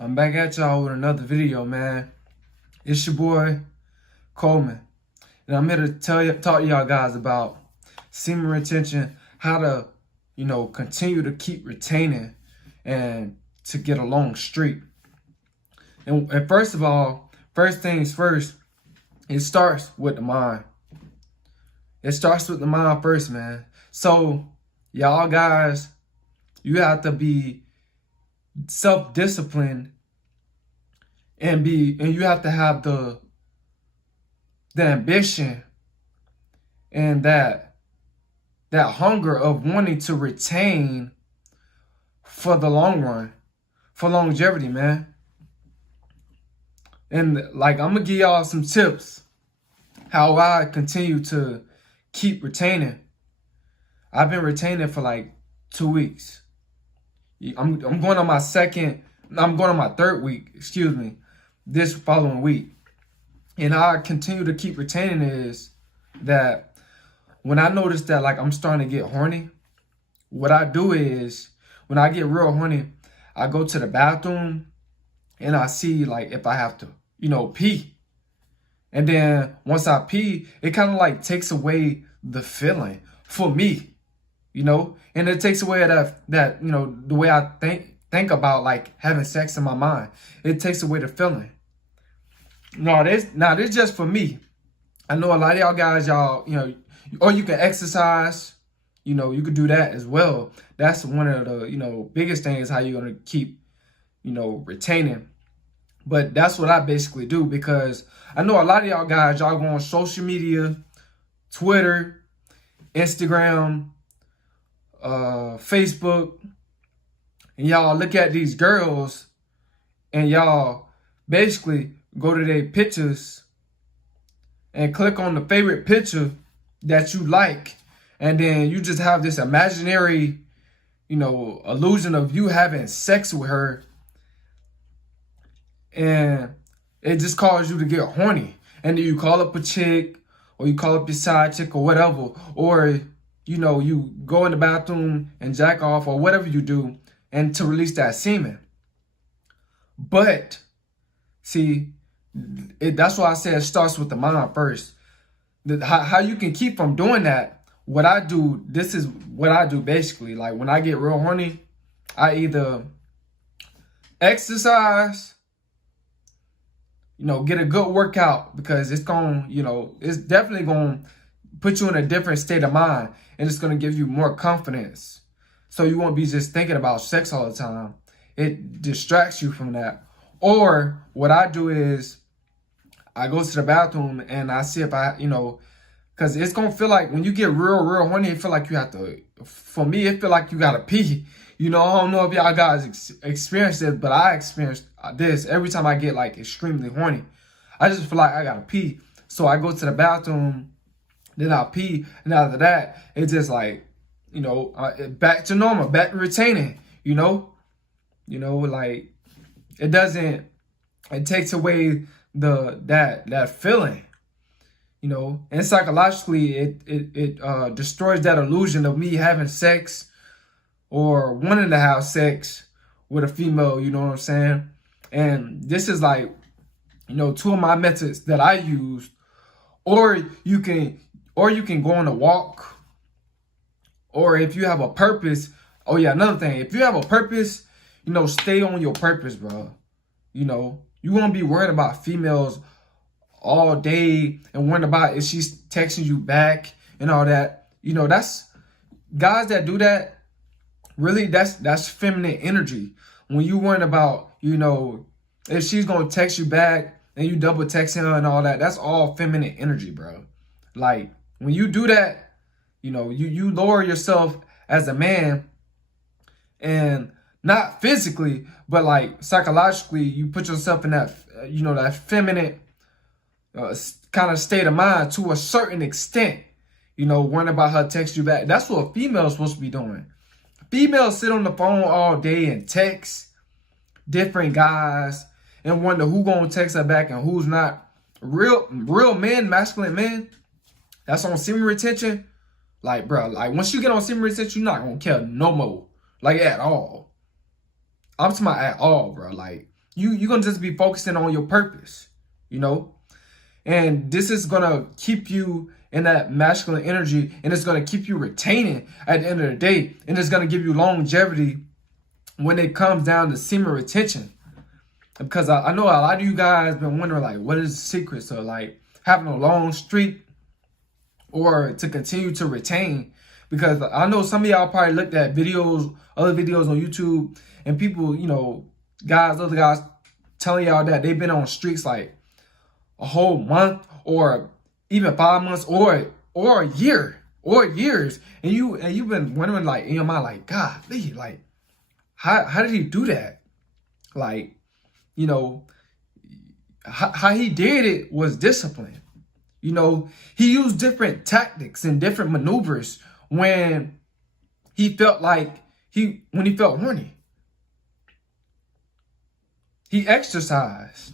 I'm back at y'all with another video, man. It's your boy, Coleman. And I'm here to talk to y'all guys about semen retention, how to, continue to keep retaining and to get a long streak. And first of all, first things first, it starts with the mind. It starts with the mind first, man. So, y'all guys, you have to be self-disciplined and you have to have the ambition and that hunger of wanting to retain for the long run, for longevity, man. And like, I'm gonna give y'all some tips how I continue to keep retaining. I've been retaining for like 2 weeks. I'm going on my third week, this following week. And how I continue to keep retaining is that when I notice that like I'm starting to get horny, what I do is when I get real horny, I go to the bathroom and I see like if I have to, pee. And then once I pee, it kind of like takes away the feeling for me, and it takes away that the way I think about like having sex in my mind. It takes away the feeling. This just for me. I know a lot of y'all guys, or you can exercise, you could do that as well. That's one of the, biggest things, how you're going to keep, retaining. But that's what I basically do, because I know a lot of y'all guys, y'all go on social media, Twitter, Instagram, Facebook, and y'all look at these girls and y'all basically go to their pictures and click on the favorite picture that you like, and then you just have this imaginary, illusion of you having sex with her, and it just causes you to get horny. And then you call up a chick, or you call up your side chick, or whatever, or you go in the bathroom and jack off, or whatever you do, and to release that semen. But see, that's why I said it starts with the mind first. How you can keep from doing that, this is what I do basically. Like when I get real horny, I either exercise, get a good workout, because it's it's definitely going to put you in a different state of mind, and it's going to give you more confidence. So you won't be just thinking about sex all the time. It distracts you from that. Or what I do is I go to the bathroom and I see if because it's going to feel like when you get real horny, it feel like you have to, for me, it feel like you got to pee. I don't know if y'all guys experienced it, but I experienced this every time I get like extremely horny. I just feel like I got to pee. So I go to the bathroom, then I pee, and after that, it's just like, back to normal, back to retaining, like it takes away that feeling, and psychologically it destroys that illusion of me having sex or wanting to have sex with a female, you know what I'm saying? And this is like, two of my methods that I use. Or you can go on a walk, or if you have a purpose. Oh yeah, another thing, if you have a purpose, stay on your purpose, bro. You won't be worried about females all day and worrying about if she's texting you back and all that. That's guys that do that. Really, that's feminine energy. When you worrying about, if she's gonna text you back and you double texting her and all that, that's all feminine energy, bro. Like when you do that, you lower yourself as a man, and not physically, but like psychologically, you put yourself in that, that feminine kind of state of mind to a certain extent, worrying about her text you back. That's what a female's supposed to be doing. Females sit on the phone all day and text different guys and wonder who gonna text her back and who's not. Real men, masculine men, that's on semen retention. Like, bro, like once you get on semen retention, you're not gonna care no more. Like at all. I'm talking about at all, bro. Like You're gonna just be focusing on your purpose, you know? And this is gonna keep you in that masculine energy, and it's gonna keep you retaining at the end of the day, and it's gonna give you longevity when it comes down to semen retention. Because I know a lot of you guys been wondering, like, what is the secrets of like having a long streak or to continue to retain? Because I know some of y'all probably looked at videos, other videos on YouTube, and people, you know, other guys telling y'all that they've been on streaks like a whole month or even 5 months or a year or years, and you've been wondering, like, in your mind, like, God, like, how did he do that? Like, you know, how he did it was discipline. You know, he used different tactics and different maneuvers when he felt horny. He exercised.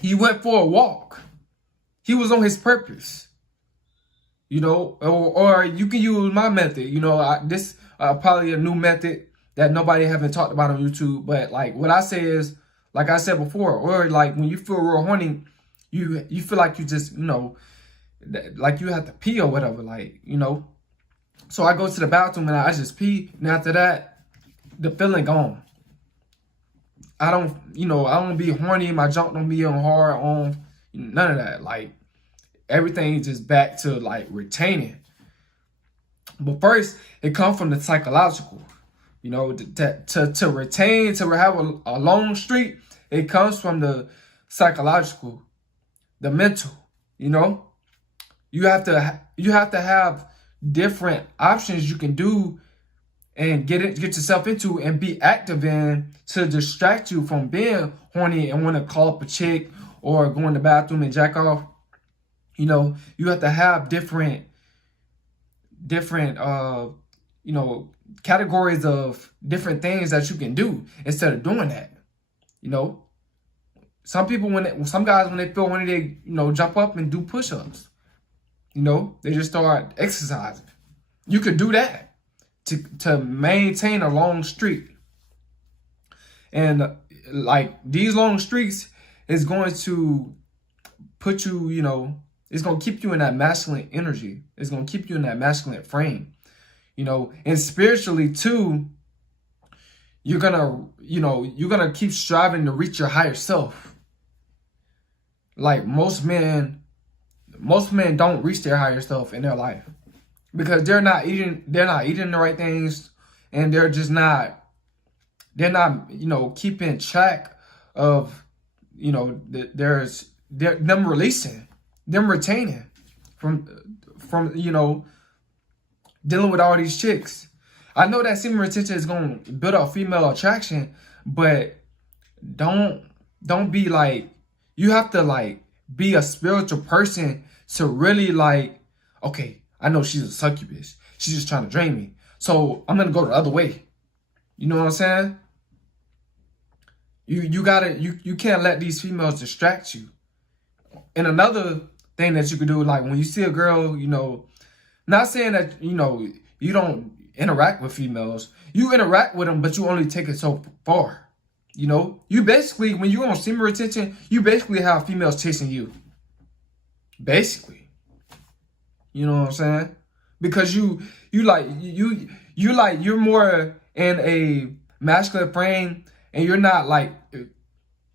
He went for a walk. He was on his purpose. You know, or you can use my method. You know, this probably a new method that nobody haven't talked about on YouTube. But like what I say is, like I said before, or like when you feel real horny, you feel like you just, you know, like you have to pee or whatever, like, you know. So I go to the bathroom and I just pee, and after that, the feeling gone. I don't be horny, my junk don't be on hard on, none of that. Like, everything just back to like retaining. But first, it comes from the psychological. You know, to retain, to have a long streak, it comes from the psychological, the mental. You know, you have to have different options you can do and get yourself into and be active in to distract you from being horny and want to call up a chick or go in the bathroom and jack off. You know, you have to have different you know, categories of different things that you can do instead of doing that. You know, some guys when they feel horny, they, you know, jump up and do push-ups. You know, they just start exercising. You could do that to maintain a long streak. And like these long streaks is going to put you, you know, it's going to keep you in that masculine energy. It's going to keep you in that masculine frame. You know, and spiritually too, you're gonna keep striving to reach your higher self. Like most men don't reach their higher self in their life because they're not eating the right things, and they're not, you know, keeping track of, you know, them releasing, them retaining from, you know, dealing with all these chicks. I know that semen retention is going to build up female attraction, but don't be like, you have to like be a spiritual person to really like, okay, I know she's a succubus. She's just trying to drain me. So I'm going to go the other way. You know what I'm saying? You can't let these females distract you. And another thing that you could do, like when you see a girl, you know, not saying that, you know, you don't interact with females. You interact with them, but you only take it so far. You know, you basically, when you're on semen retention, you basically have females chasing you. Basically. You know what I'm saying? Because you're more in a masculine frame, and you're not like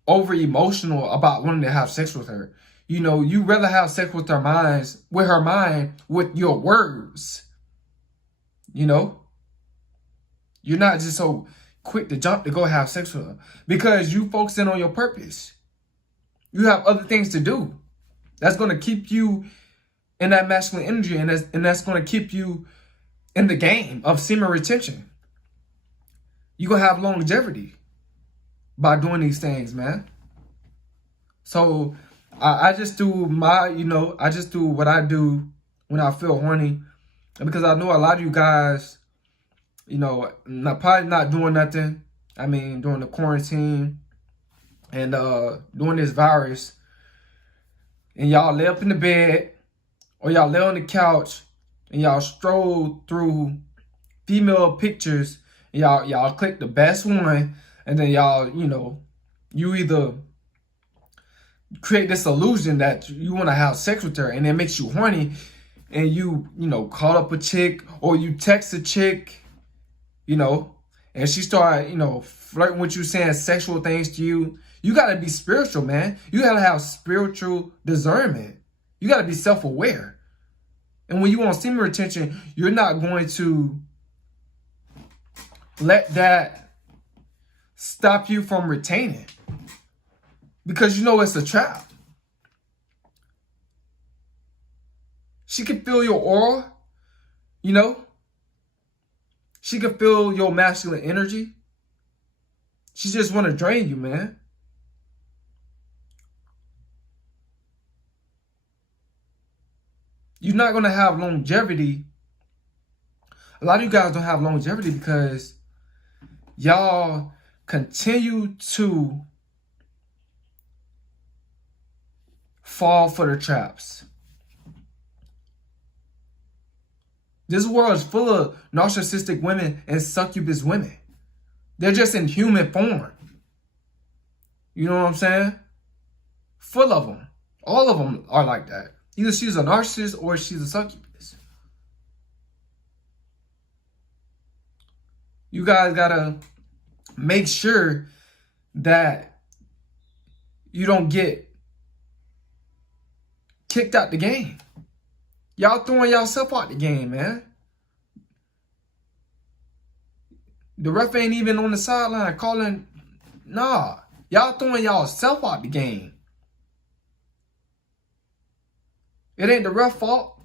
over emotional about wanting to have sex with her. You know, you rather have sex with her mind with your words. You know? You're not just so quick to jump to go have sex with her because you focusing on your purpose. You have other things to do. That's going to keep you in that masculine energy, and that's going to keep you in the game of semen retention. You're going to have longevity by doing these things, man. So I just do I just do what I do when I feel horny. And because I know a lot of you guys, you know, probably not doing nothing. I mean, during the quarantine and during this virus, and y'all lay up in the bed or y'all lay on the couch and y'all stroll through female pictures, and y'all click the best one, and then y'all, you know, you either create this illusion that you want to have sex with her, and it makes you horny, and you know, call up a chick or you text a chick, you know, and she start, you know, flirting with you, saying sexual things to you. You got to be spiritual, man. You got to have spiritual discernment. You got to be self-aware. And when you want semen retention, you're not going to let that stop you from retaining, because you know it's a trap. She can feel your aura, you know. She can feel your masculine energy. She just want to drain you, man. You're not going to have longevity. A lot of you guys don't have longevity because y'all continue to fall for the traps. This world is full of narcissistic women and succubus women. They're just in human form. You know what I'm saying? Full of them. All of them are like that. Either she's a narcissist or she's a succubus. You guys gotta make sure that you don't get kicked out the game. Y'all throwing yourself out the game, man. The ref ain't even on the sideline calling. Nah, y'all throwing yourself out the game. It ain't the ref fault.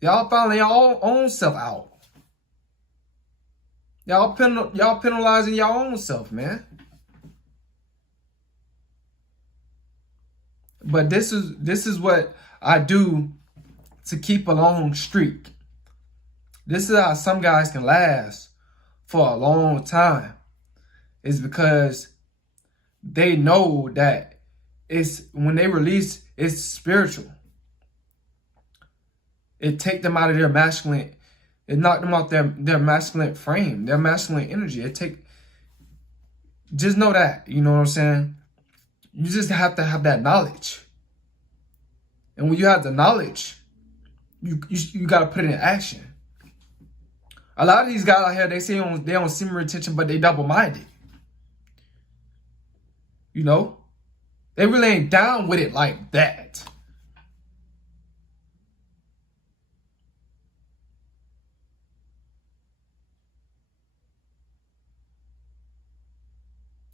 Y'all fouling y'all own self out. Y'all penalizing y'all own self, man. But this is what I do to keep a long streak. This is how some guys can last for a long time. It's because they know that it's when they release, it's spiritual. It take them out of their masculine. It knocked them out their masculine frame, their masculine energy. Just know that, you know what I'm saying? You just have to have that knowledge. And when you have the knowledge, you got to put it in action. A lot of these guys out here, they say they on semen retention, but they double-minded. You know? They really ain't down with it like that.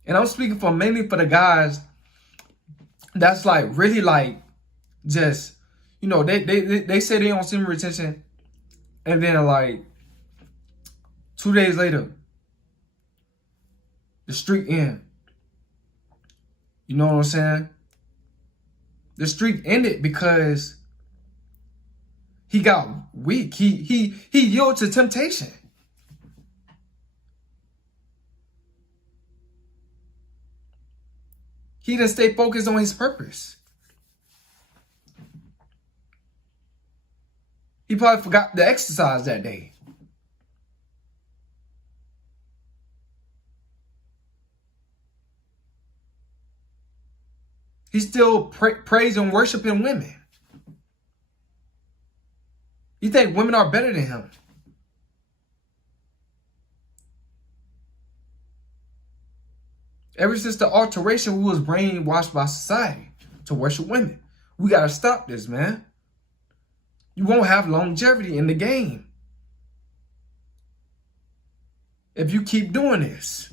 And I'm speaking mainly for the guys that's like really like just, you know, they say they on semen retention, and then like 2 days later, the streak end. You know what I'm saying? The streak ended because he got weak. He yielded to temptation. He didn't stay focused on his purpose. He probably forgot to exercise that day. He's still praising and worshiping women. You think women are better than him? Ever since the alteration, we was brainwashed by society to worship women. We got to stop this, man. You won't have longevity in the game if you keep doing this.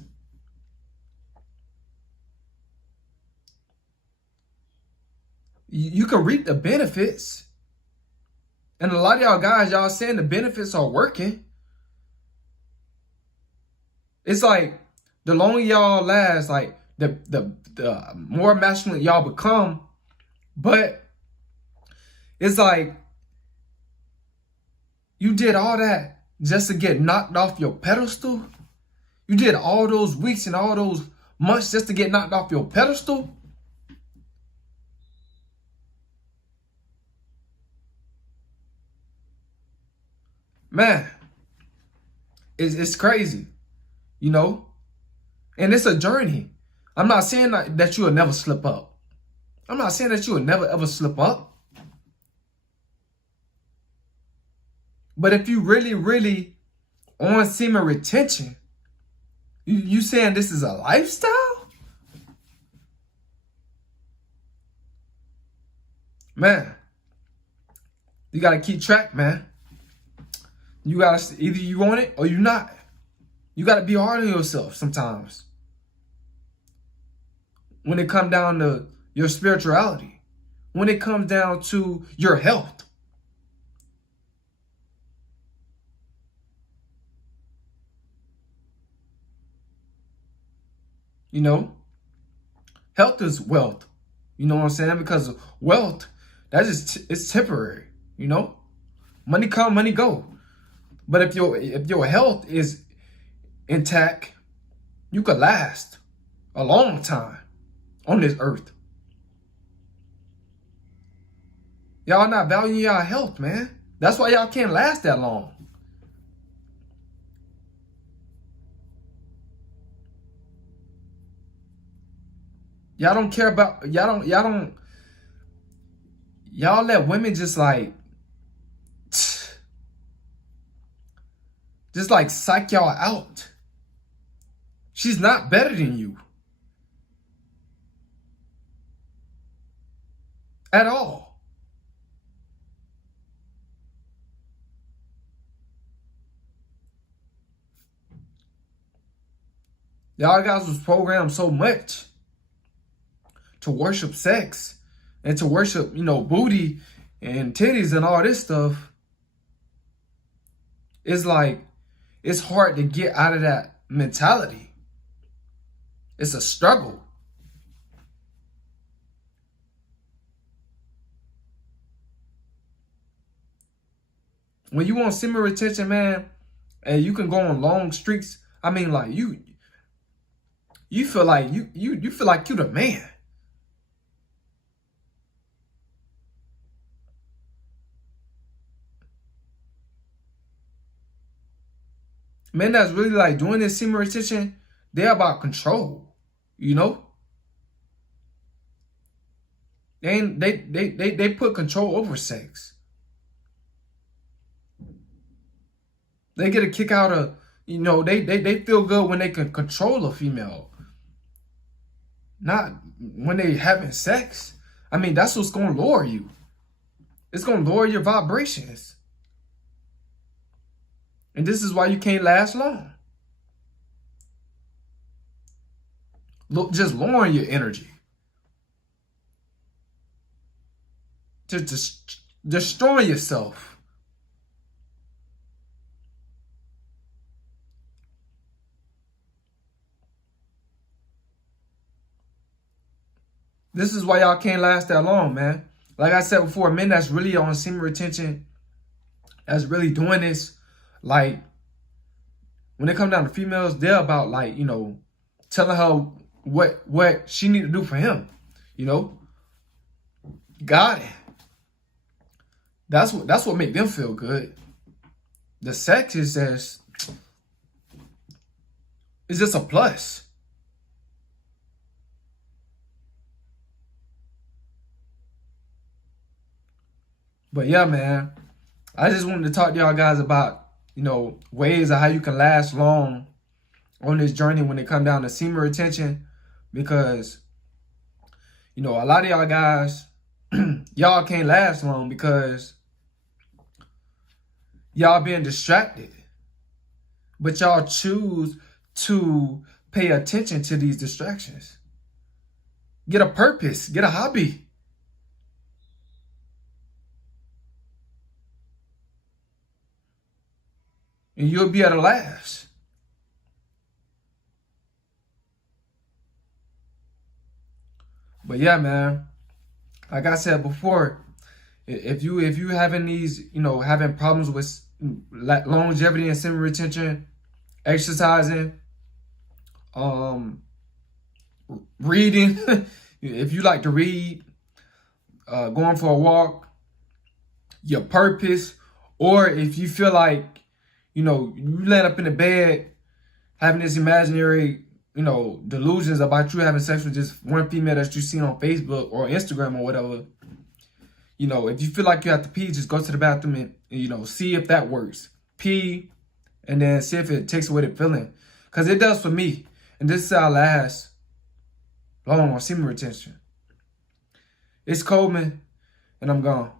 You can reap the benefits. And a lot of y'all guys, y'all saying the benefits are working. It's like the longer y'all last, like the more masculine y'all become. But it's like you did all that just to get knocked off your pedestal. You did all those weeks and all those months just to get knocked off your pedestal. Man, it's crazy, you know? And it's a journey. I'm not saying that you will never slip up. I'm not saying that you will never ever slip up. But if you really, really on semen retention, you saying this is a lifestyle? Man, you got to keep track, man. You got to, either you want it or you not. You got to be hard on yourself sometimes. When it comes down to your spirituality, when it comes down to your health. You know, health is wealth. You know what I'm saying? Because wealth, it's temporary. You know, money come, money go. But if your health is intact, you could last a long time on this earth. Y'all not valuing y'all health, man. That's why y'all can't last that long. Y'all don't care about, y'all let women just like psych y'all out. She's not better than you. At all. Y'all guys was programmed so much to worship sex and to worship, you know, booty and titties and all this stuff. It's like, it's hard to get out of that mentality. It's a struggle. When you want semen retention, man, and you can go on long streaks, I mean, like, you feel like you feel like you the man. Men that's really like doing this semen retention, they're about control, you know? They put control over sex. They get a kick out of, you know, they feel good when they can control a female. Not when they having sex. I mean, that's what's gonna lower you. It's gonna lower your vibrations. And this is why you can't last long. Look, just lowering your energy. Just destroying yourself. This is why y'all can't last that long, man. Like I said before, men that's really on semen retention, that's really doing this, like, when it comes down to females, they're about, like, you know, telling her what she need to do for him, you know? Got it. That's what make them feel good. The sex is just a plus. But yeah, man, I just wanted to talk to y'all guys about, you know, ways of how you can last long on this journey when it comes down to semen retention. Because, you know, a lot of y'all guys, y'all can't last long because y'all being distracted. But y'all choose to pay attention to these distractions. Get a purpose, get a hobby. And you'll be at a last. But yeah, man, like I said before, if you having these, you know, having problems with longevity and semen retention, exercising, reading, if you like to read, going for a walk, your purpose, or if you feel like You know, you laying up in the bed, having this imaginary, you know, delusions about you having sex with just one female that you seen on Facebook or Instagram or whatever. You know, if you feel like you have to pee, just go to the bathroom and you know, see if that works. Pee, and then see if it takes away the feeling. Because it does for me. And this is how I last long on semen retention. It's Coleman, and I'm gone.